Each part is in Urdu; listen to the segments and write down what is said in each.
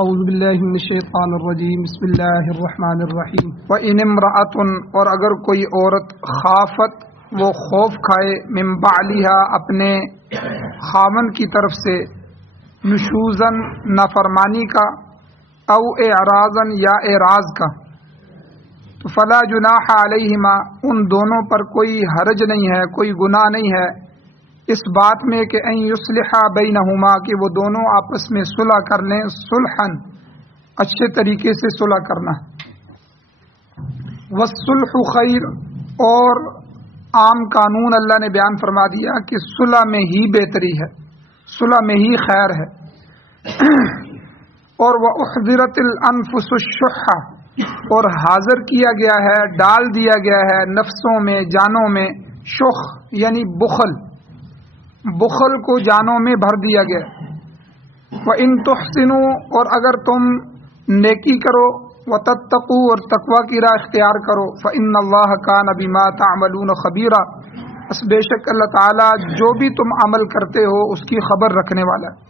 اعوذ باللہ من الشیطان الرجیم بسم اللہ الرحمن الرحیم وَإِنِ امْرَأَةٌ اور اگر کوئی عورت خافت وہ خوف کھائے من بعلها اپنے خاوند کی طرف سے نشوزن نافرمانی کا او اعراضن یا اعراض کا تو فلا جناح علیہما ان دونوں پر کوئی حرج نہیں ہے کوئی گناہ نہیں ہے اس بات میں کہ ان یصلحا بینہما کہ وہ دونوں آپس میں صلح کر لیں صلحن اچھے طریقے سے صلح کرنا والصلح خیر اور عام قانون اللہ نے بیان فرما دیا کہ صلح میں ہی بہتری ہے صلح میں ہی خیر ہے اور وَأُحْضِرَتِ الْأَنفُسُ الشُّحَّ اور حاضر کیا گیا ہے ڈال دیا گیا ہے نفسوں میں جانوں میں شح یعنی بخل کو جانوں میں بھر دیا گیا وَإِن تُحْسِنُوا اور اگر تم نیکی کرو وَتَتَّقُوا اور تقوی کی راہ اختیار کرو فَإِنَّ اللَّهَ كَانَ بِمَا تَعْمَلُونَ خَبِيرًا بس بے شک اللہ تعالیٰ جو بھی تم عمل کرتے ہو اس کی خبر رکھنے والا ہے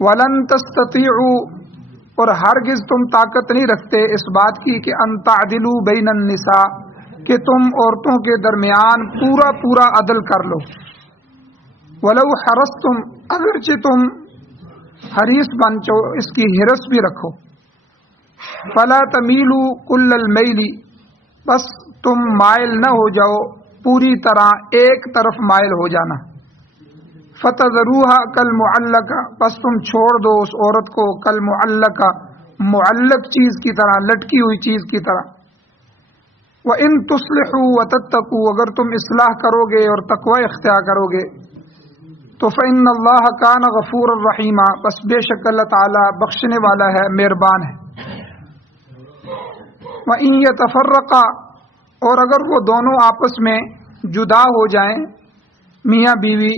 وَلَن تَسْتَطِيعُوا اور ہرگز تم طاقت نہیں رکھتے اس بات کی کہ ان تعدلوا بین النساء کہ تم عورتوں کے درمیان پورا عدل کر لو ولو حرصتم اگرچہ تم حریص بن چو اس کی حرص بھی رکھو فلا تمیلوا کل المیل بس تم مائل نہ ہو جاؤ پوری طرح ایک طرف مائل ہو جانا فتذروها کالمعلقہ بس تم چھوڑ دو اس عورت کو کالمعلقہ معلق چیز کی طرح لٹکی ہوئی چیز کی طرح وَإِن تُصْلِحُوا وَتَتَّقُوا اگر تم اصلاح کرو گے اور تقوی اختیار کرو گے تو فَإِنَّ اللَّهَ كَانَ غَفُورًا رَحِيمًا بس بے شک اللہ تعالیٰ بخشنے والا ہے مہربان ہے وَإِن يَتَفَرَّقَا اور اگر وہ دونوں آپس میں جدا ہو جائیں میاں بیوی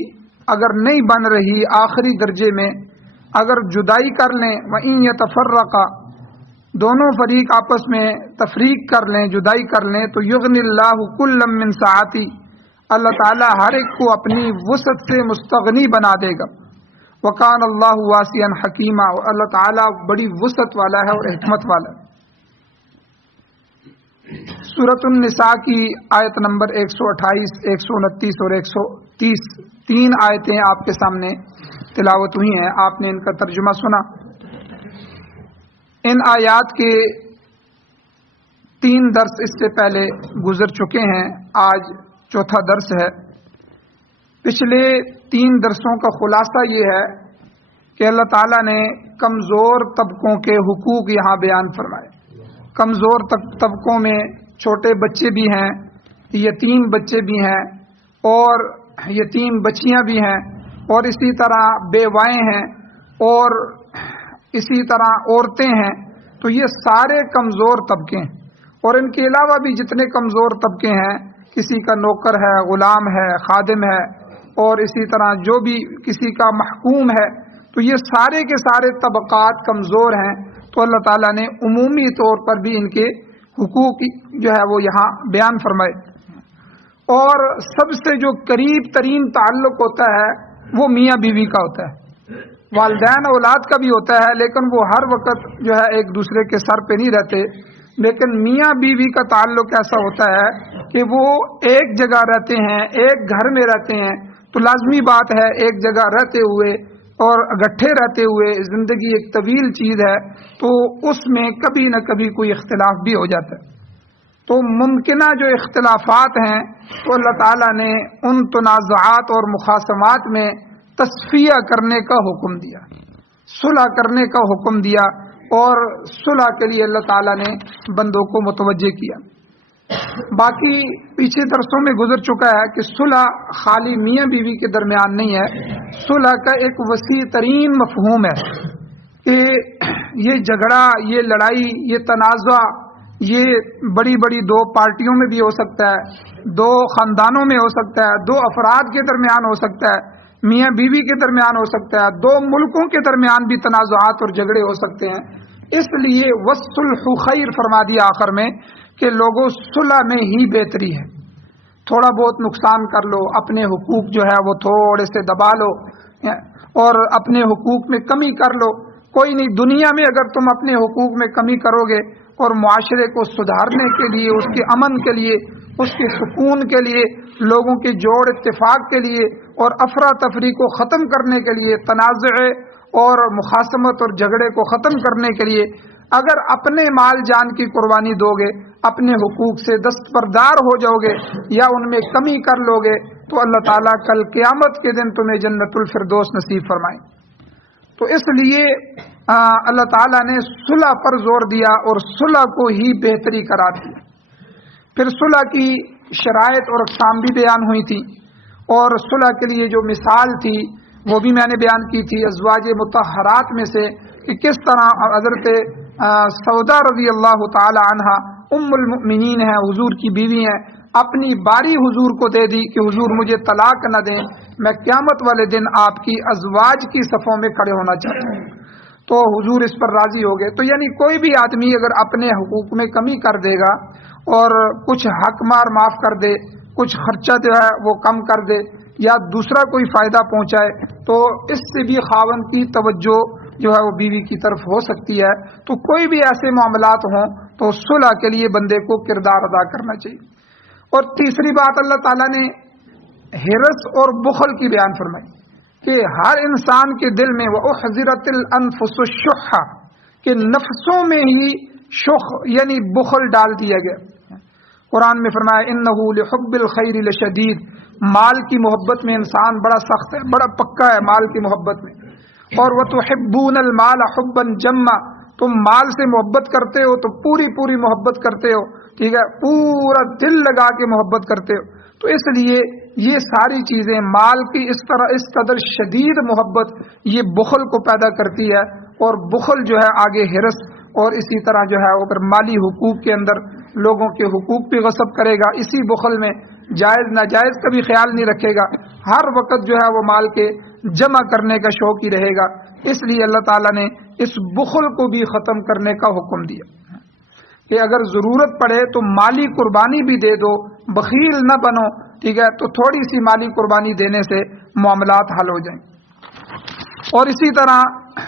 اگر نہیں بن رہی آخری درجے میں اگر جدائی کر لیں وَإِن يَتَفَرَّقَا دونوں فریق آپس میں تفریق کر لیں جدائی کر لیں تو یغنی اللہ کلا من سعتی اللہ تعالیٰ ہر ایک کو اپنی وسعت سے مستغنی بنا دے گا وکان اللہ واسعا حکیما اور اللہ تعالیٰ بڑی وسعت والا ہے اور حکمت والا ہے سورۃ النساء کی آیت نمبر 128 129 اور 130 تین آیتیں آپ کے سامنے تلاوت ہوئی ہیں آپ نے ان کا ترجمہ سنا ان آیات کے 3 درس اس سے پہلے گزر چکے ہیں آج چوتھا درس ہے پچھلے 3 درسوں کا خلاصہ یہ ہے کہ اللہ تعالیٰ نے کمزور طبقوں کے حقوق یہاں بیان فرمائے کمزور طبقوں میں چھوٹے بچے بھی ہیں یتیم بچے بھی ہیں اور یتیم بچیاں بھی ہیں اور اسی طرح بیوائیں ہیں اور اسی طرح عورتیں ہیں تو یہ سارے کمزور طبقے ہیں اور ان کے علاوہ بھی جتنے کمزور طبقے ہیں کسی کا نوکر ہے غلام ہے خادم ہے اور اسی طرح جو بھی کسی کا محکوم ہے تو یہ سارے کے سارے طبقات کمزور ہیں تو اللہ تعالیٰ نے عمومی طور پر بھی ان کے حقوق جو ہے وہ یہاں بیان فرمائے اور سب سے جو قریب ترین تعلق ہوتا ہے وہ میاں بیوی کا ہوتا ہے والدین اولاد کا بھی ہوتا ہے لیکن وہ ہر وقت جو ہے ایک دوسرے کے سر پہ نہیں رہتے لیکن میاں بیوی کا تعلق ایسا ہوتا ہے کہ وہ ایک جگہ رہتے ہیں ایک گھر میں رہتے ہیں تو لازمی بات ہے ایک جگہ رہتے ہوئے اور اکٹھے رہتے ہوئے زندگی ایک طویل چیز ہے تو اس میں کبھی نہ کبھی کوئی اختلاف بھی ہو جاتا ہے تو ممکنہ جو اختلافات ہیں تو اللہ تعالیٰ نے ان تنازعات اور مخاصمات میں تصفیہ کرنے کا حکم دیا صلح کرنے کا حکم دیا اور صلح کے لیے اللہ تعالیٰ نے بندوں کو متوجہ کیا باقی پیچھے درسوں میں گزر چکا ہے کہ صلح خالی میاں بیوی کے درمیان نہیں ہے صلح کا ایک وسیع ترین مفہوم ہے کہ یہ جھگڑا یہ لڑائی یہ تنازع یہ بڑی بڑی 2 پارٹیوں میں بھی ہو سکتا ہے 2 خاندانوں میں ہو سکتا ہے 2 افراد کے درمیان ہو سکتا ہے میاں بیوی کے درمیان ہو سکتا ہے 2 ملکوں کے درمیان بھی تنازعات اور جھگڑے ہو سکتے ہیں اس لیے والصلح خیر فرما دیا آخر میں کہ لوگوں صلح میں ہی بہتری ہے تھوڑا بہت نقصان کر لو اپنے حقوق جو ہے وہ تھوڑے سے دبا لو اور اپنے حقوق میں کمی کر لو کوئی نہیں. دنیا میں اگر تم اپنے حقوق میں کمی کرو گے اور معاشرے کو سدھارنے کے لیے، اس کے امن کے لیے، اس کے سکون کے لیے، لوگوں کے جوڑ اتفاق کے لیے اور افراتفری کو ختم کرنے کے لیے، تنازع اور مخاصمت اور جھگڑے کو ختم کرنے کے لیے اگر اپنے مال جان کی قربانی دو گے، اپنے حقوق سے دستبردار ہو جاؤ گے یا ان میں کمی کر لو گے، تو اللہ تعالیٰ کل قیامت کے دن تمہیں جنت الفردوس نصیب فرمائیں. تو اس لیے اللہ تعالیٰ نے صلح پر زور دیا اور صلح کو ہی بہتری قرار دیا. پھر صلح کی شرائط اور اقسام بھی بیان ہوئی تھی، اور صلح کے لیے جو مثال تھی وہ بھی میں نے بیان کی تھی ازواج مطہرات میں سے، کہ کس طرح حضرت سودا رضی اللہ تعالی عنہا ام المؤمنین ہیں، حضور کی بیوی ہیں، اپنی باری حضور کو دے دی کہ حضور مجھے طلاق نہ دیں، میں قیامت والے دن آپ کی ازواج کی صفوں میں کھڑے ہونا چاہتا ہوں. تو حضور اس پر راضی ہو گئے. تو یعنی کوئی بھی آدمی اگر اپنے حقوق میں کمی کر دے گا اور کچھ حق مار معاف کر دے، کچھ خرچہ جو ہے وہ کم کر دے یا دوسرا کوئی فائدہ پہنچائے، تو اس سے بھی خاوند کی توجہ جو ہے وہ بیوی کی طرف ہو سکتی ہے. تو کوئی بھی ایسے معاملات ہوں تو صلح کے لیے بندے کو کردار ادا کرنا چاہیے. اور تیسری بات اللہ تعالیٰ نے حرص اور بخل کی بیان فرمائی کہ ہر انسان کے دل میں وَأُحْضِرَتِ الْأَنفُسُ الشُّحَّ، کہ نفسوں میں ہی شخ یعنی بخل ڈال دیا گیا. قرآن میں فرمایا اِنَّهُ لِحُبِّ الْخَيْرِ لَشَدِيدٌ، مال کی محبت میں انسان بڑا سخت ہے، بڑا پکا ہے مال کی محبت میں. اور وَتُحِبُّونَ الْمَالَ حُبًّا جَمًّا، تم مال سے محبت کرتے ہو تو پوری محبت کرتے ہو، ٹھیک ہے، پورا دل لگا کے محبت کرتے ہو. تو اس لیے یہ ساری چیزیں مال کی اس قدر شدید محبت یہ بخل کو پیدا کرتی ہے، اور بخل جو ہے آگے حرص اور اسی طرح جو ہے وہ پھر مالی حقوق کے اندر لوگوں کے حقوق بھی غصب کرے گا. اسی بخل میں جائز ناجائز کا بھی خیال نہیں رکھے گا، ہر وقت جو ہے وہ مال کے جمع کرنے کا شوق ہی رہے گا. اس لیے اللہ تعالیٰ نے اس بخل کو بھی ختم کرنے کا حکم دیا کہ اگر ضرورت پڑے تو مالی قربانی بھی دے دو، بخیل نہ بنو، ٹھیک ہے. تو تھوڑی سی مالی قربانی دینے سے معاملات حل ہو جائیں. اور اسی طرح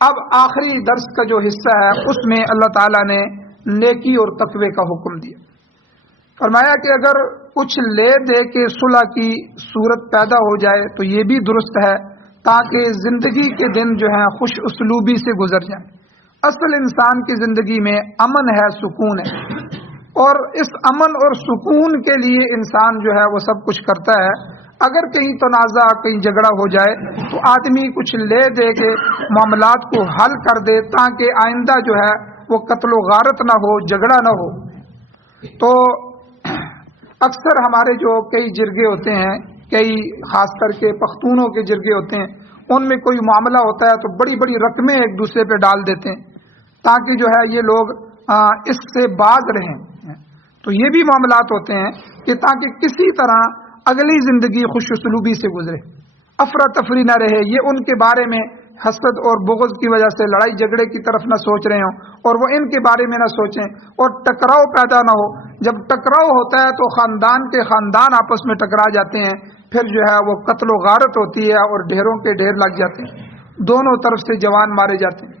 اب آخری درس کا جو حصہ ہے اس میں اللہ تعالیٰ نے نیکی اور تقوی کا حکم دیا. فرمایا کہ اگر کچھ لے دے کے صلح کی صورت پیدا ہو جائے تو یہ بھی درست ہے، تاکہ زندگی کے دن جو ہیں خوش اسلوبی سے گزر جائیں. اصل انسان کی زندگی میں امن ہے، سکون ہے، اور اس امن اور سکون کے لیے انسان جو ہے وہ سب کچھ کرتا ہے. اگر کہیں تنازع، کہیں جھگڑا ہو جائے تو آدمی کچھ لے دے کے معاملات کو حل کر دے، تاکہ آئندہ جو ہے وہ قتل و غارت نہ ہو، جھگڑا نہ ہو. تو اکثر ہمارے جو کئی جرگے ہوتے ہیں، کئی خاص کر کے پختونوں کے جرگے ہوتے ہیں، ان میں کوئی معاملہ ہوتا ہے تو بڑی بڑی رقمیں ایک دوسرے پہ ڈال دیتے ہیں تاکہ جو ہے یہ لوگ اس سے باز رہیں. تو یہ بھی معاملات ہوتے ہیں کہ تاکہ کسی طرح اگلی زندگی خوش اسلوبی سے گزرے، افراتفری نہ رہے، یہ ان کے بارے میں حسد اور بغض کی وجہ سے لڑائی جھگڑے کی طرف نہ سوچ رہے ہوں اور وہ ان کے بارے میں نہ سوچیں، اور ٹکراؤ پیدا نہ ہو. جب ٹکراؤ ہوتا ہے تو خاندان کے خاندان آپس میں ٹکرا جاتے ہیں، پھر جو ہے وہ قتل و غارت ہوتی ہے اور ڈھیروں کے ڈھیر لگ جاتے ہیں، دونوں طرف سے جوان مارے جاتے ہیں.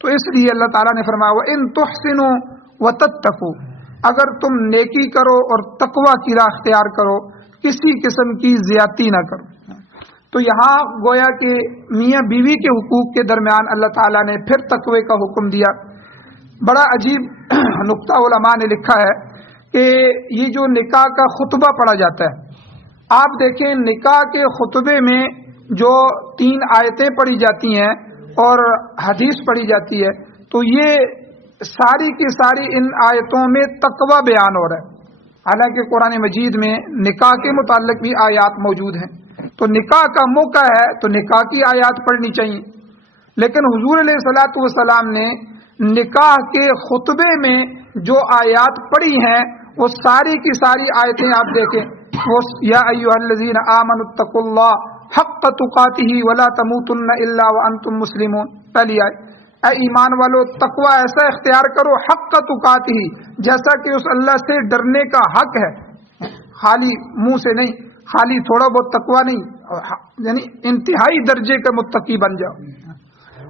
تو اس لیے اللہ تعالیٰ نے فرمایا وَإِن تُحْسِنُوا وَتَتَّقُوا، اگر تم نیکی کرو اور تقوی کی راہ اختیار کرو، کسی قسم کی زیادتی نہ کرو. تو یہاں گویا کہ میاں بیوی کے حقوق کے درمیان اللہ تعالیٰ نے پھر تقوی کا حکم دیا. بڑا عجیب نقطہ علماء نے لکھا ہے کہ یہ جو نکاح کا خطبہ پڑھا جاتا ہے، آپ دیکھیں نکاح کے خطبے میں جو 3 آیتیں پڑھی جاتی ہیں اور حدیث پڑھی جاتی ہے، تو یہ ساری کی ساری ان آیتوں میں تقوی بیان ہو رہا ہے. حالانکہ قرآن مجید میں نکاح کے متعلق بھی آیات موجود ہیں، تو نکاح کا موقع ہے تو نکاح کی آیات پڑھنی چاہیے. لیکن حضور علیہ الصلوۃ والسلام نے نکاح کے خطبے میں جو آیات پڑھی ہیں وہ ساری کی ساری آیتیں آپ دیکھیں، وہ یا ایھا الذین آمنوا اتقوا اللہ حق تقاتہ ولا تموتن الا وانتم مسلمون. پہلی آیت، اے ایمان والو تقوی ایسا اختیار کرو حق تقاتہ، جیسا کہ اس اللہ سے ڈرنے کا حق ہے، خالی منہ سے نہیں، خالی تھوڑا بہت تقوی نہیں، یعنی انتہائی درجے کا متقی بن جاؤ.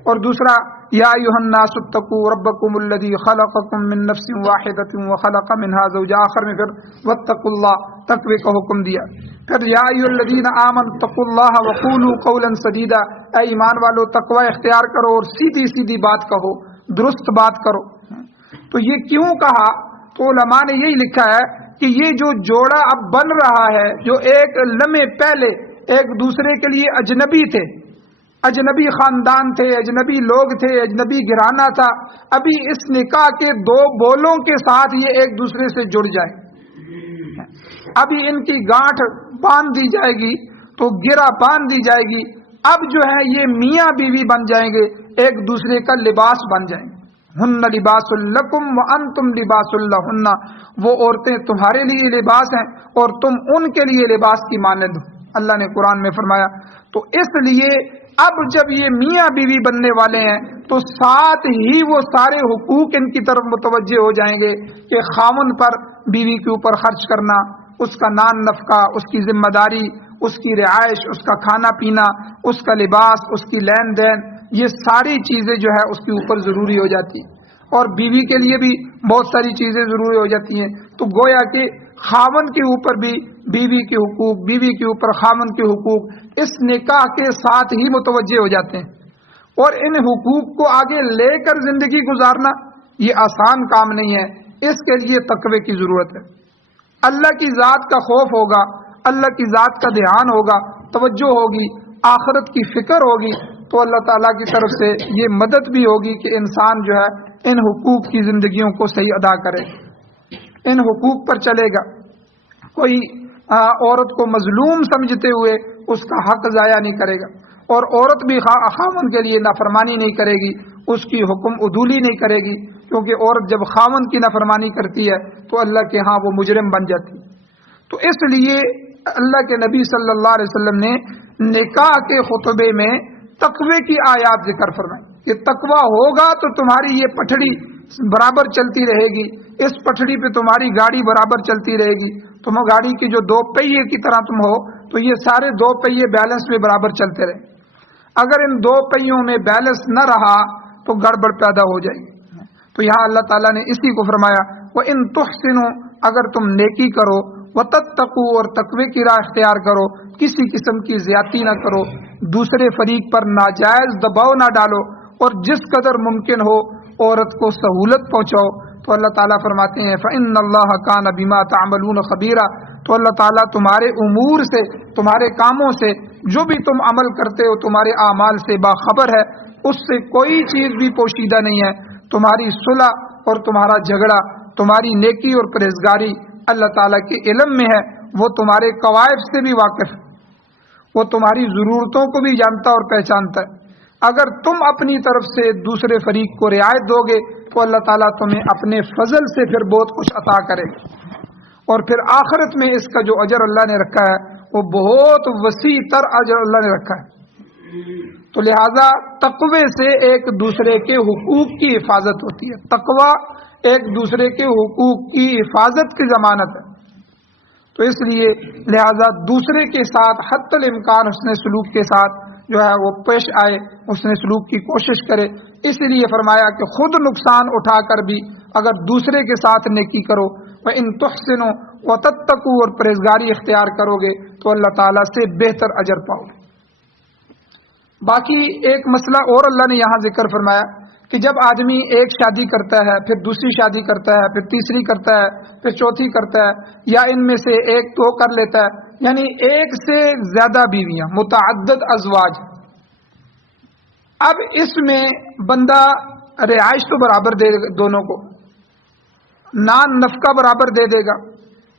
اور دوسرا یا ایھا الناس اتقوا ربکم الذی خلقکم من نفس واحدۃ وخلق منها زوجها، آخر میں پھر واتقوا اللہ، تقوی کا حکم دیا۔ پھر یا ایھا الذین آمنوا اتقوا اللہ وقولوا قولا سدیدا، اے ایمان والو تقوی اختیار کرو اور سیدھی سیدھی بات کہو، درست بات کرو۔ تو یہ کیوں کہا؟ تو علماء نے یہی لکھا ہے کہ یہ جو جوڑا اب بن رہا ہے، جو ایک لمحے پہلے ایک دوسرے کے لیے اجنبی تھے، اجنبی خاندان تھے، اجنبی لوگ تھے، اجنبی گھرانہ تھا، ابھی اس نکاح کے دو بولوں کے ساتھ یہ ایک دوسرے سے جڑ جائے، ابھی ان کی گانٹھ باندھ دی جائے گی، تو گرہ باندھ دی جائے گی، اب جو ہے یہ میاں بیوی بن جائیں گے، ایک دوسرے کا لباس بن جائیں گے۔ ہن لباس لکم وانتم لباس لہن، وہ عورتیں تمہارے لیے لباس ہیں اور تم ان کے لیے لباس کی مانند ہو، اللہ نے قرآن میں فرمایا۔ تو اس لیے اب جب یہ میاں بیوی بننے والے ہیں تو ساتھ ہی وہ سارے حقوق ان کی طرف متوجہ ہو جائیں گے کہ خاوند پر بیوی کے اوپر خرچ کرنا، اس کا نان نفقہ، اس کی ذمہ داری، اس کی رہائش، اس کا کھانا پینا، اس کا لباس، اس کی لین دین، یہ ساری چیزیں جو ہے اس کے اوپر ضروری ہو جاتی ہیں، اور بیوی کے لیے بھی بہت ساری چیزیں ضروری ہو جاتی ہیں۔ تو گویا کہ خاوند کے اوپر بھی بیوی کے حقوق، بیوی کے اوپر خاوند کے حقوق اس نکاح کے ساتھ ہی متوجہ ہو جاتے ہیں، اور ان حقوق کو آگے لے کر زندگی گزارنا یہ آسان کام نہیں ہے، اس کے لیے تقوی کی ضرورت ہے۔ اللہ کی ذات کا خوف ہوگا، اللہ کی ذات کا دھیان ہوگا، توجہ ہوگی، آخرت کی فکر ہوگی، تو اللہ تعالیٰ کی طرف سے یہ مدد بھی ہوگی کہ انسان جو ہے ان حقوق کی زندگیوں کو صحیح ادا کرے، ان حقوق پر چلے گا۔ کوئی عورت کو مظلوم سمجھتے ہوئے اس کا حق ضائع نہیں کرے گا، اور عورت بھی خاوند کے لیے نافرمانی نہیں کرے گی، اس کی حکم عدولی نہیں کرے گی، کیونکہ عورت جب خاوند کی نافرمانی کرتی ہے تو اللہ کے ہاں وہ مجرم بن جاتی۔ تو اس لیے اللہ کے نبی صلی اللہ علیہ وسلم نے نکاح کے خطبے میں تقوی کی آیات ذکر فرمائی کہ تقوی ہوگا تو تمہاری یہ پٹھڑی برابر چلتی رہے گی، اس پٹھڑی پہ تمہاری گاڑی برابر چلتی رہے گی، تم گاڑی کی جو دو پہیے کی طرح تم ہو تو یہ سارے دو پہیے بیلنس میں برابر چلتے رہے۔ اگر ان دو پہیوں میں بیلنس نہ رہا تو گڑبڑ پیدا ہو جائے گی۔ تو یہاں اللہ تعالیٰ نے اسی کو فرمایا وَإِن تُحْسِنُوا، اگر تم نیکی کرو، وَتَتَّقُوا، اور تقوی کی راہ اختیار کرو، کسی قسم کی زیادتی نہ کرو، دوسرے فریق پر ناجائز دباؤ نہ ڈالو، اور جس قدر ممکن ہو عورت کو سہولت پہنچاؤ، تو اللہ تعالیٰ فرماتے ہیں فَإِنَّ اللَّهَ كَانَ بِمَا تَعْمَلُونَ خَبِيرًا، تو اللہ تعالیٰ تمہارے امور سے، تمہارے کاموں سے، جو بھی تم عمل کرتے ہو تمہارے اعمال سے باخبر ہے، اس سے کوئی چیز بھی پوشیدہ نہیں ہے۔ تمہاری صلح اور تمہارا جھگڑا، تمہاری نیکی اور پرہیزگاری اللہ تعالیٰ کے علم میں ہے، وہ تمہارے قوائف سے بھی واقف ہے، وہ تمہاری ضرورتوں کو بھی جانتا اور پہچانتا ہے۔ اگر تم اپنی طرف سے دوسرے فریق کو رعایت دو گے تو اللہ تعالیٰ تمہیں اپنے فضل سے پھر بہت کچھ عطا کرے گا، اور پھر آخرت میں اس کا جو اجر اللہ نے رکھا ہے وہ بہت وسیع تر اجر اللہ نے رکھا ہے۔ تو لہذا تقوی سے ایک دوسرے کے حقوق کی حفاظت ہوتی ہے، تقوی ایک دوسرے کے حقوق کی حفاظت کی ضمانت ہے۔ تو اس لیے لہذا دوسرے کے ساتھ حتی الامکان حسن سلوک کے ساتھ جو ہے وہ پیش آئے، حسن سلوک کی کوشش کرے۔ اس لیے فرمایا کہ خود نقصان اٹھا کر بھی اگر دوسرے کے ساتھ نیکی کرو، وَإِن تُحْسِنُوا وَتَتَّقُوا، اور پرہیزگاری اختیار کرو گے تو اللہ تعالیٰ سے بہتر اجر پاؤ گے۔ باقی ایک مسئلہ اور اللہ نے یہاں ذکر فرمایا کہ جب آدمی ایک شادی کرتا ہے، پھر دوسری شادی کرتا ہے، پھر تیسری کرتا ہے، پھر چوتھی کرتا ہے، یا ان میں سے ایک دو کر لیتا ہے، یعنی ایک سے زیادہ بیویاں، متعدد ازواج، اب اس میں بندہ رہائش تو برابر دے گا، دونوں کو نان نفقہ برابر دے دے گا،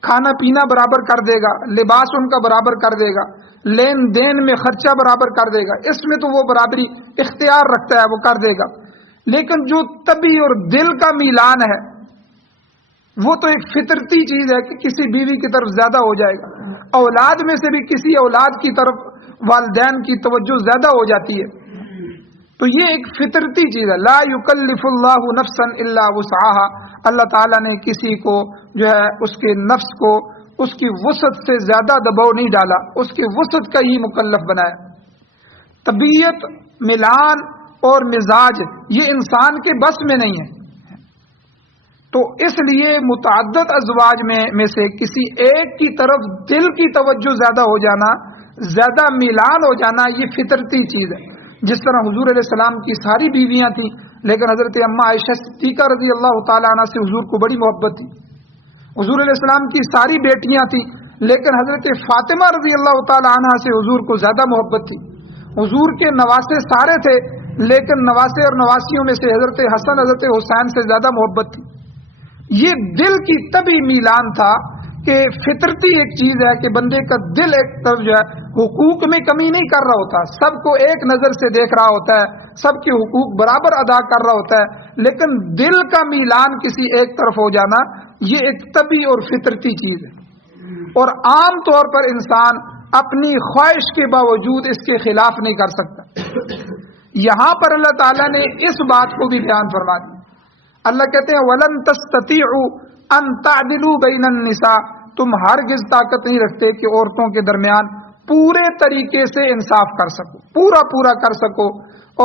کھانا پینا برابر کر دے گا، لباس ان کا برابر کر دے گا، لین دین میں خرچہ برابر کر دے گا، اس میں تو وہ برابری اختیار رکھتا ہے، وہ کر دے گا۔ لیکن جو طبی اور دل کا میلان ہے وہ تو ایک فطرتی چیز ہے کہ کسی بیوی کی طرف زیادہ ہو جائے گا، اولاد میں سے بھی کسی اولاد کی طرف والدین کی توجہ زیادہ ہو جاتی ہے، تو یہ ایک فطرتی چیز ہے۔ لا یکلف اللہ نفسا الا وسعها، اللہ تعالیٰ نے کسی کو جو ہے اس کے نفس کو اس کی وسعت سے زیادہ دباؤ نہیں ڈالا، اس کی وسعت کا ہی مکلف بنایا۔ طبیعت، ملان اور مزاج یہ انسان کے بس میں نہیں ہے. تو اس لیے متعدد ازواج میں سے کسی ایک کی طرف دل کی توجہ زیادہ ہو جانا، زیادہ میلان ہو جانا، یہ فطرتی چیز ہے. جس طرح حضور علیہ السلام کی ساری بیویاں تھیں، لیکن حضرت اماں عائشہ صدیقہ رضی اللہ تعالی عنہ سے حضور کو بڑی محبت تھی. حضور علیہ السلام کی ساری بیٹیاں تھیں، لیکن حضرت فاطمہ رضی اللہ تعالی عنہ سے حضور کو زیادہ محبت تھی. حضور کے نواسے سارے تھے، لیکن نواسے اور نواسیوں میں سے حضرت حسن حضرت حسین سے زیادہ محبت تھی. یہ دل کی طبعی میلان تھا کہ فطرتی ایک چیز ہے کہ بندے کا دل ایک طرف جو ہے حقوق میں کمی نہیں کر رہا ہوتا، سب کو ایک نظر سے دیکھ رہا ہوتا ہے، سب کے حقوق برابر ادا کر رہا ہوتا ہے، لیکن دل کا میلان کسی ایک طرف ہو جانا یہ ایک طبعی اور فطرتی چیز ہے. اور عام طور پر انسان اپنی خواہش کے باوجود اس کے خلاف نہیں کر سکتا. یہاں پر اللہ تعالیٰ نے اس بات کو بھی بیان فرما دیا. اللہ کہتے ہیں وَلَن تَسْتَطِيعُوا أَن تَعْدِلُوا بَيْنَ النِّسَاءِ، تم ہرگز طاقت نہیں رکھتے کہ عورتوں کے درمیان پورے طریقے سے انصاف کر سکو، پورا کر سکو.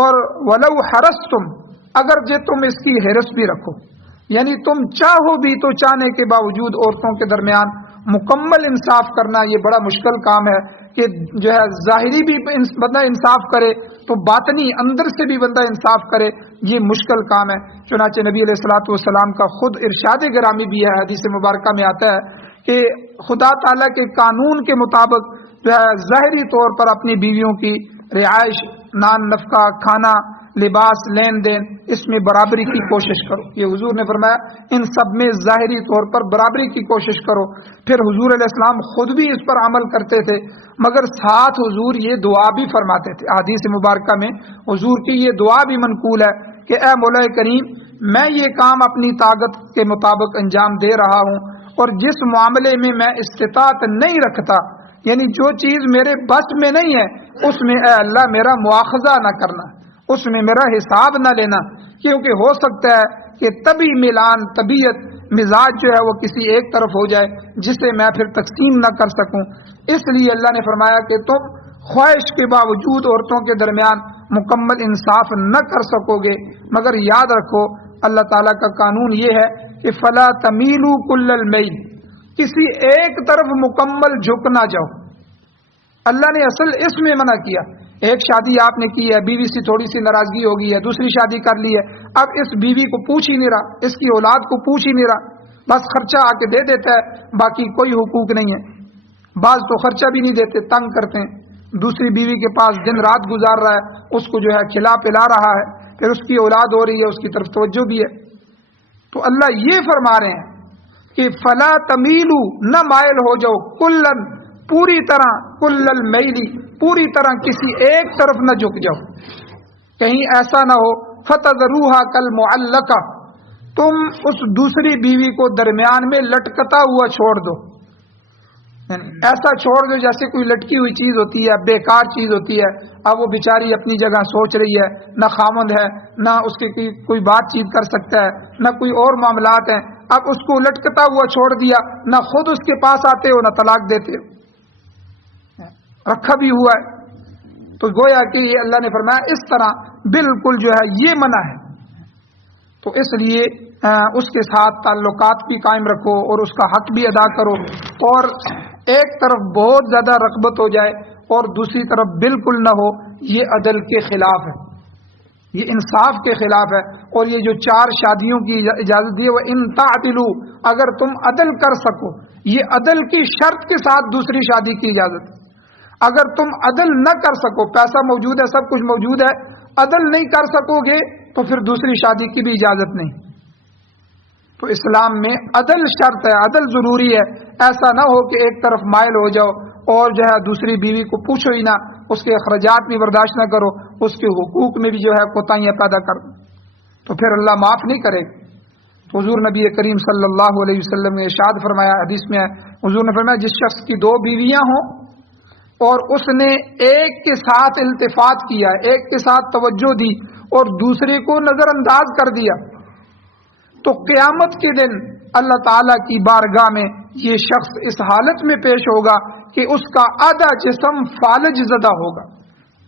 اور وَلَوْ حَرَصْتُمْ، اگر جو تم اس کی حرص بھی رکھو، یعنی تم چاہو بھی تو چاہنے کے باوجود عورتوں کے درمیان مکمل انصاف کرنا یہ بڑا مشکل کام ہے کہ جو ہے ظاہری بھی بندہ انصاف کرے تو باطنی اندر سے بھی بندہ انصاف کرے، یہ مشکل کام ہے. چنانچہ نبی علیہ الصلوۃ والسلام کا خود ارشاد گرامی بھی ہے، حدیث مبارکہ میں آتا ہے کہ خدا تعالیٰ کے قانون کے مطابق جو ہے ظاہری طور پر اپنی بیویوں کی رہائش، نان نفقہ، کھانا، لباس، لین دین، اس میں برابری کی کوشش کرو. یہ حضور نے فرمایا ان سب میں ظاہری طور پر برابری کی کوشش کرو. پھر حضور علیہ السلام خود بھی اس پر عمل کرتے تھے، مگر ساتھ حضور یہ دعا بھی فرماتے تھے. حدیث مبارکہ میں حضور کی یہ دعا بھی منقول ہے کہ اے مولا کریم، میں یہ کام اپنی طاقت کے مطابق انجام دے رہا ہوں، اور جس معاملے میں میں استطاعت نہیں رکھتا، یعنی جو چیز میرے بس میں نہیں ہے، اس میں اے اللہ میرا مواخذہ نہ کرنا، اس میں میرا حساب نہ لینا، کیونکہ ہو سکتا ہے کہ طبی میلان، طبیعت، مزاج جو ہے وہ کسی ایک طرف ہو جائے جسے میں پھر تقسیم نہ کر سکوں. اس لیے اللہ نے فرمایا کہ تم خواہش کے باوجود عورتوں کے درمیان مکمل انصاف نہ کر سکو گے، مگر یاد رکھو اللہ تعالیٰ کا قانون یہ ہے کہ فلا تمیلوا کل المیل، کسی ایک طرف مکمل جھک نہ جاؤ. اللہ نے اصل اس میں منع کیا. ایک شادی آپ نے کی ہے، بیوی سے تھوڑی سی ناراضگی ہو گئی ہے، دوسری شادی کر لی ہے، اب اس بیوی کو پوچھ ہی نہیں رہا، اس کی اولاد کو پوچھ ہی نہیں رہا، بس خرچہ آ کے دے دیتا ہے، باقی کوئی حقوق نہیں ہے. بعض تو خرچہ بھی نہیں دیتے، تنگ کرتے ہیں. دوسری بیوی کے پاس دن رات گزار رہا ہے، اس کو جو ہے کھلا پلا رہا ہے، پھر اس کی اولاد ہو رہی ہے، اس کی طرف توجہ بھی ہے. تو اللہ یہ فرما رہے ہیں کہ فلا تمیلو، نہ مائل ہو جاؤ، کلن، پوری طرح، کل المیلی، پوری طرح کسی ایک طرف نہ جھک جاؤ. کہیں ایسا نہ ہو فتذروہا کالمعلقہ، تم اس دوسری بیوی کو درمیان میں لٹکتا ہوا چھوڑ دو. ایسا چھوڑ دو جیسے کوئی لٹکی ہوئی چیز ہوتی ہے، بیکار چیز ہوتی ہے. اب وہ بیچاری اپنی جگہ سوچ رہی ہے، نہ خامند ہے، نہ اس کی کوئی بات چیت کر سکتا ہے، نہ کوئی اور معاملات ہیں. اب اس کو لٹکتا ہوا چھوڑ دیا، نہ خود اس کے پاس آتے ہو نہ طلاق دیتے ہو، رکھا بھی ہوا ہے. تو گویا کہ یہ اللہ نے فرمایا اس طرح بالکل جو ہے یہ منع ہے. تو اس لیے اس کے ساتھ تعلقات بھی قائم رکھو اور اس کا حق بھی ادا کرو. اور ایک طرف بہت زیادہ رغبت ہو جائے اور دوسری طرف بالکل نہ ہو، یہ عدل کے خلاف ہے، یہ انصاف کے خلاف ہے. اور یہ جو 4 شادیوں کی اجازت دی ہے، وہ ان تعدلوا، اگر تم عدل کر سکو، یہ عدل کی شرط کے ساتھ دوسری شادی کی اجازت ہے. اگر تم عدل نہ کر سکو، پیسہ موجود ہے، سب کچھ موجود ہے، عدل نہیں کر سکو گے تو پھر دوسری شادی کی بھی اجازت نہیں. تو اسلام میں عدل شرط ہے، عدل ضروری ہے. ایسا نہ ہو کہ ایک طرف مائل ہو جاؤ اور جو ہے دوسری بیوی کو پوچھو ہی نہ، اس کے اخراجات بھی برداشت نہ کرو، اس کے حقوق میں بھی جو ہے کوتاہیاں پیدا کر دو، تو پھر اللہ معاف نہیں کرے. تو حضور نبی کریم صلی اللہ علیہ وسلم نے ارشاد فرمایا، حدیث میں حضور نے فرمایا جس شخص کی 2 بیویاں ہوں اور اس نے ایک کے ساتھ التفات کیا، ایک کے ساتھ توجہ دی اور دوسرے کو نظر انداز کر دیا، تو قیامت کے دن اللہ تعالیٰ کی بارگاہ میں یہ شخص اس حالت میں پیش ہوگا کہ اس کا آدھا جسم فالج زدہ ہوگا،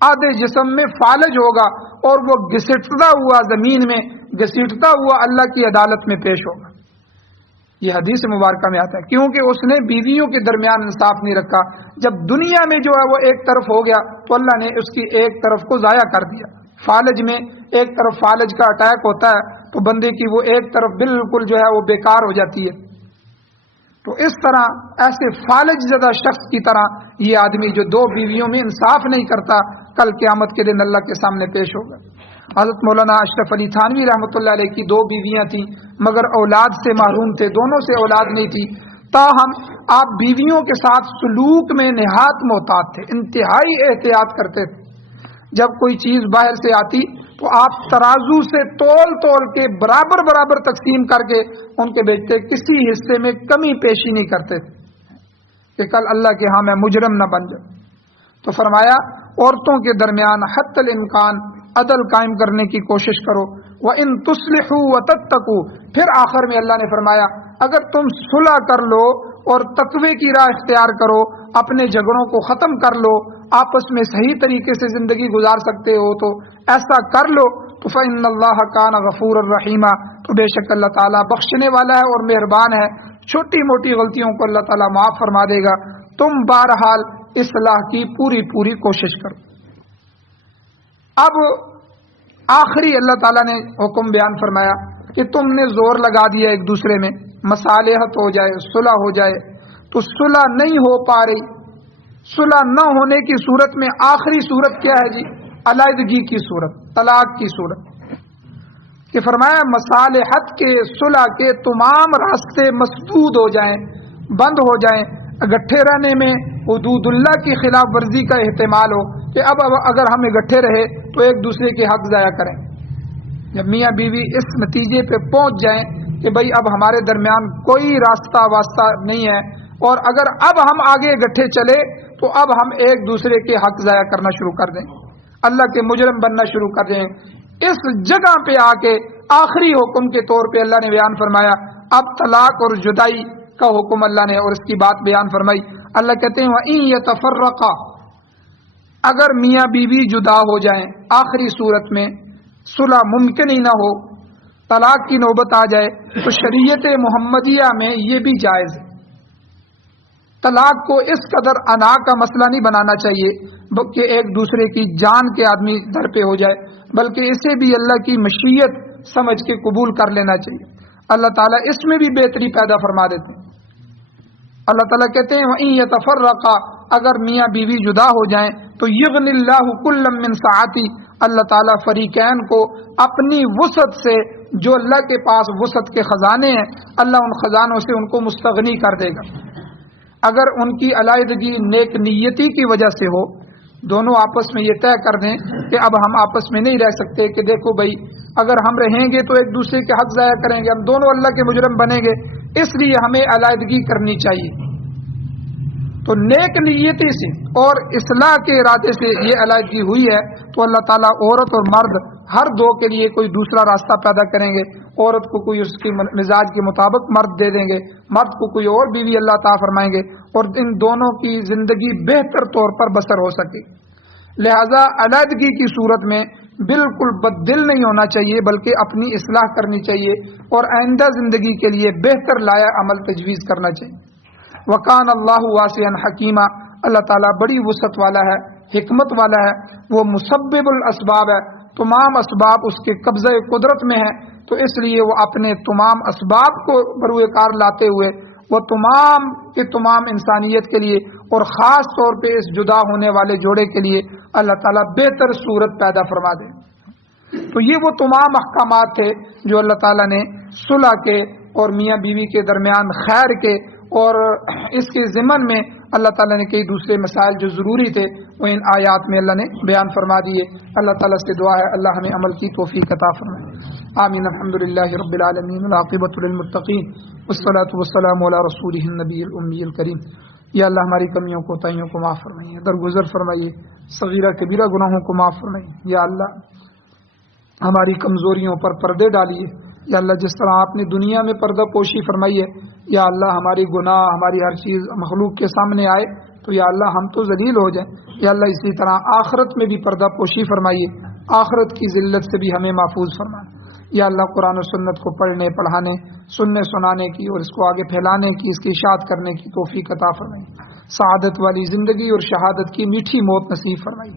آدھے جسم میں فالج ہوگا اور وہ گھسٹتا ہوا زمین میں گھسیٹتا ہوا اللہ کی عدالت میں پیش ہوگا. یہ حدیث مبارکہ میں آتا ہے. کیونکہ اس نے بیویوں کے درمیان انصاف نہیں رکھا. جب دنیا میں جو ہے وہ ایک طرف ہو گیا تو اللہ نے اس کی ایک طرف کو ضائع کر دیا. فالج میں ایک طرف فالج کا اٹیک ہوتا ہے تو بندے کی وہ ایک طرف بالکل جو ہے وہ بیکار ہو جاتی ہے. تو اس طرح ایسے فالج زدہ شخص کی طرح یہ آدمی جو دو بیویوں میں انصاف نہیں کرتا کل قیامت کے دن اللہ کے سامنے پیش ہوگا. حضرت مولانا اشرف علی تھانوی رحمۃ اللہ علیہ کی دو بیویاں تھیں مگر اولاد سے محروم تھے. دونوں سے اولاد نہیں تھی. تاہم آپ بیویوں کے ساتھ سلوک میں نہایت محتاط تھے, انتہائی احتیاط کرتے تھے. جب کوئی چیز باہر سے آتی تو آپ ترازو سے تول کے برابر برابر تقسیم کر کے ان کے بیچتے. کسی حصے میں کمی پیشی نہیں کرتے کہ کل اللہ کے ہاں میں مجرم نہ بن جاؤں. تو فرمایا عورتوں کے درمیان حتی الامکان عدل قائم کرنے کی کوشش کرو. وَإِن تُصْلِحُوا وَتَتَّقُوا, پھر آخر میں اللہ نے فرمایا اگر تم صلح کر لو اور تقوی کی راہ اختیار کرو, اپنے جھگڑوں کو ختم کر لو, آپس میں صحیح طریقے سے زندگی گزار سکتے ہو تو ایسا کر لو, تو فإن اللہ کان غفور الرحیم, تو بے شک اللہ تعالیٰ بخشنے والا ہے اور مہربان ہے. چھوٹی موٹی غلطیوں کو اللہ تعالیٰ معاف فرما دے گا. تم بہرحال اصلاح کی پوری کوشش کرو. اب آخری اللہ تعالیٰ نے حکم بیان فرمایا کہ تم نے زور لگا دیا ایک دوسرے میں, مصالحت ہو جائے, صلح ہو جائے, تو صلح نہیں ہو پا رہی. صلح نہ ہونے کی صورت میں آخری صورت کیا ہے جی؟ علیحدگی کی صورت, طلاق کی صورت. کہ فرمایا مصالحت کے, صلح کے تمام راستے مسدود ہو جائیں, بند ہو جائیں. اکٹھے رہنے میں حدود اللہ کی خلاف ورزی کا احتمال ہو کہ اب اگر ہم اکٹھے رہے تو ایک دوسرے کے حق ضائع کریں. جب میاں بیوی اس نتیجے پہ پہنچ جائیں کہ بھئی اب ہمارے درمیان کوئی راستہ واسطہ نہیں ہے اور اگر اب ہم آگے اکٹھے چلے تو اب ہم ایک دوسرے کے حق ضائع کرنا شروع کر دیں, اللہ کے مجرم بننا شروع کر دیں. اس جگہ پہ آ کے آخری حکم کے طور پہ اللہ نے بیان فرمایا اب طلاق اور جدائی کا حکم اللہ نے اور اس کی بات بیان فرمائی. اللہ کہتے ہیں وَإِن يَتَفَرَّقَا, اگر میاں بیوی جدا ہو جائیں آخری صورت میں صلح ممکن ہی نہ ہو, طلاق کی نوبت آ جائے, تو شریعت محمدیہ میں یہ بھی جائز ہے. طلاق کو اس قدر انا کا مسئلہ نہیں بنانا چاہیے کہ ایک دوسرے کی جان کے آدمی در پہ ہو جائے, بلکہ اسے بھی اللہ کی مشیت سمجھ کے قبول کر لینا چاہیے. اللہ تعالیٰ اس میں بھی بہتری پیدا فرما دیتے ہیں. اللہ تعالیٰ کہتے ہیں وَإِن يَتَفَرَّقَا, اگر میاں بیوی جدا ہو جائیں تو یغنی اللہ کلا من سعتی, اللہ تعالیٰ فریقین کو اپنی وسعت سے, جو اللہ کے پاس وسعت کے خزانے ہیں, اللہ ان خزانوں سے ان کو مستغنی کر دے گا. اگر ان کی علیحدگی نیک نیتی کی وجہ سے ہو, دونوں آپس میں یہ طے کر دیں کہ اب ہم آپس میں نہیں رہ سکتے, کہ دیکھو بھائی اگر ہم رہیں گے تو ایک دوسرے کے حق ضائع کریں گے, ہم دونوں اللہ کے مجرم بنیں گے, اس لیے ہمیں علیحدگی کرنی چاہیے. تو نیک نیتی سے اور اصلاح کے ارادے سے یہ علیحدگی ہوئی ہے تو اللہ تعالیٰ عورت اور مرد ہر دو کے لیے کوئی دوسرا راستہ پیدا کریں گے. عورت کو کوئی اس کی مزاج کے مطابق مرد دے دیں گے, مرد کو کوئی اور بیوی اللہ تعالیٰ فرمائیں گے, اور ان دونوں کی زندگی بہتر طور پر بسر ہو سکے. لہذا علیحدگی کی صورت میں بالکل بددل نہیں ہونا چاہیے, بلکہ اپنی اصلاح کرنی چاہیے اور آئندہ زندگی کے لیے بہتر لایا عمل تجویز کرنا چاہیے. وکان اللہ واسعا حکیمہ, اللہ تعالیٰ بڑی وسعت والا ہے, حکمت والا ہے. وہ مسبب الاسباب ہے, تمام اسباب اس کے قبضہ قدرت میں ہیں, تو اس لیے وہ اپنے تمام اسباب کو بروئے کار لاتے ہوئے وہ تمام کے تمام انسانیت کے لیے اور خاص طور پہ اس جدا ہونے والے جوڑے کے لیے اللہ تعالیٰ بہتر صورت پیدا فرما دے. تو یہ وہ تمام احکامات تھے جو اللہ تعالیٰ نے صلح کے اور میاں بیوی کے درمیان خیر کے, اور اس کے ضمن میں اللہ تعالیٰ نے کئی دوسرے مسائل جو ضروری تھے وہ ان آیات میں اللہ نے بیان فرما دیے. اللہ تعالیٰ سے دعا ہے اللہ ہمیں عمل کی توفیق عطا فرمائے. آمین. الحمدللہ رب العالمین, والعاقبۃ للمتقین, والصلاۃ والسلام علی رسولہ النبی الامی الکریم. یا اللہ ہماری کمیوں کو تائیوں کو معاف فرمائیے, درگزر فرمائیے, صغیرہ کبیرہ گناہوں کو معاف فرمائیے. یا اللہ ہماری کمزوریوں پر پردے ڈالیے. یا اللہ جس طرح آپ نے دنیا میں پردہ پوشی فرمائی ہے, یا اللہ ہماری گناہ ہماری ہر چیز مخلوق کے سامنے آئے تو یا اللہ ہم تو ذلیل ہو جائیں. یا اللہ اسی طرح آخرت میں بھی پردہ پوشی فرمائیے. آخرت کی ذلت سے بھی ہمیں محفوظ فرما۔ یا اللہ قرآن و سنت کو پڑھنے، پڑھانے، سننے سنانے کی اور اس کو آگے پھیلانے کی، اس کی اشاعت کرنے کی توفیق عطا فرمائی۔ سعادت والی زندگی اور شہادت کی میٹھی موت نصیب فرمائی۔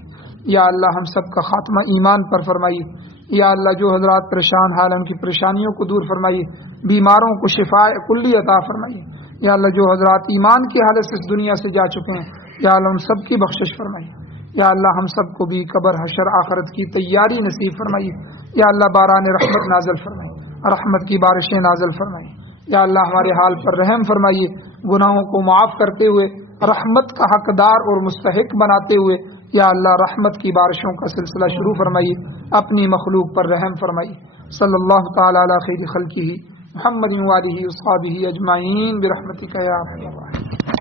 یا اللہ ہم سب کا خاتمہ ایمان پر فرمائی۔ یا اللہ جو حضرات پریشان حال ان کی پریشانیوں کو دور فرمائی، بیماروں کو شفاء کلی عطا فرمائی۔ یا اللہ جو حضرات ایمان کی حالت سے اس دنیا سے جا چکے ہیں، یا اللہ ان سب کی بخشش فرمائی۔ یا اللہ ہم سب کو بھی قبر حشر آخرت کی تیاری نصیب فرمائی۔ یا اللہ باران رحمت نازل فرمائی، رحمت کی بارشیں نازل فرمائی۔ یا اللہ ہمارے حال پر رحم فرمائیے، گناہوں کو معاف کرتے ہوئے رحمت کا حقدار اور مستحق بناتے ہوئے یا اللہ رحمت کی بارشوں کا سلسلہ شروع فرمائیے، اپنی مخلوق پر رحم فرمائیے۔ صلی اللہ تعالی علی خیر خلقہ محمد و آلہ و اصحابہ اجمعین برحمتک یا ارحم الراحمین۔